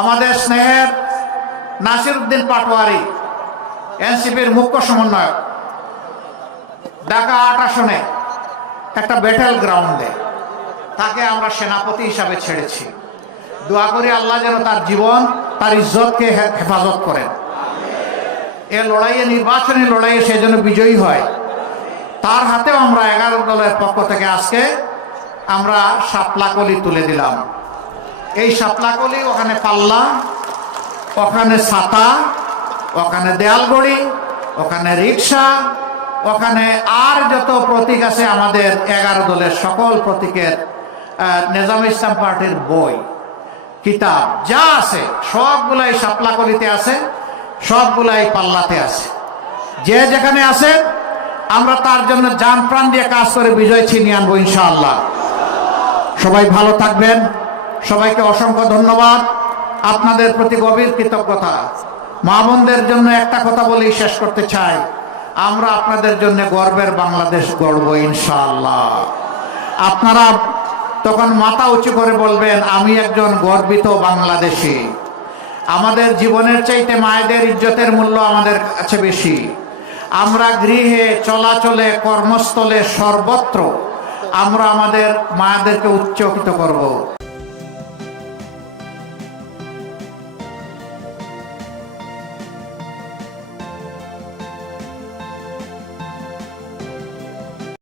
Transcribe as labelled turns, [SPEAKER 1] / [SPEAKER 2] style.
[SPEAKER 1] আমাদের স্নেহের নাসির উদ্দিন পাটোয়ারি, এনসিপির মুখ্য সমন্বয়ক। ঢাকা আট আসনে একটা ব্যাটেল গ্রাউন্ডে তাকে আমরা সেনাপতি হিসাবে ছেড়েছি। দোয়া করি আল্লাহ যেন তার জীবন, তার ইজ্জতকে হেফাজত করেন। এ লড়াইয়ে, নির্বাচনী লড়াইয়ে সে যেন বিজয়ী হয়, তার হাতেও আমরা এগারো দলের পক্ষ থেকে আজকে আমরা সাপলাকলি তুলে দিলাম। এই সাপলাকলি ওখানে পাল্লা, ওখানে ছাতা, ওখানে দেয়ালগড়ি ওখানে রিক্সা, ওখানে আর যত প্রতীক আছে আমাদের এগারো দলের সকল প্রতীকের নিজাম ইসলাম পার্টির বই, কিতাব, যা আছে, সবগুলাই সাপলাকলিতে আছে, সবগুলাই পাল্লাতে আছে। যে যেখানে আছে, আমরা তার জন্য যান প্রাণ দিয়ে কাজ করে বিজয় ছিনিয়ে আনব ইনশাআল্লাহ। সবাই ভালো থাকবেন। সবাইকে অসংখ্য ধন্যবাদ। আপনাদের প্রতি গভীর কৃতজ্ঞতা। মা বোনদের জন্য একটা কথা বলেই শেষ করতে চাই। আমরা আপনাদের জন্য গর্বের বাংলাদেশ গর্ব ইনশাআল্লাহ। আপনারা তখন মাথা উঁচু করে বলবেন, আমি একজন গর্বিত বাংলাদেশি। আমাদের জীবনের চাইতে মায়েদের ইজ্জতের মূল্য আমাদের কাছে বেশি। আমরা গৃহে, চলাচলে, কর্মস্থলে সর্বত্র আমরা আমাদের মায়েদেরকে উচ্চকিত করব।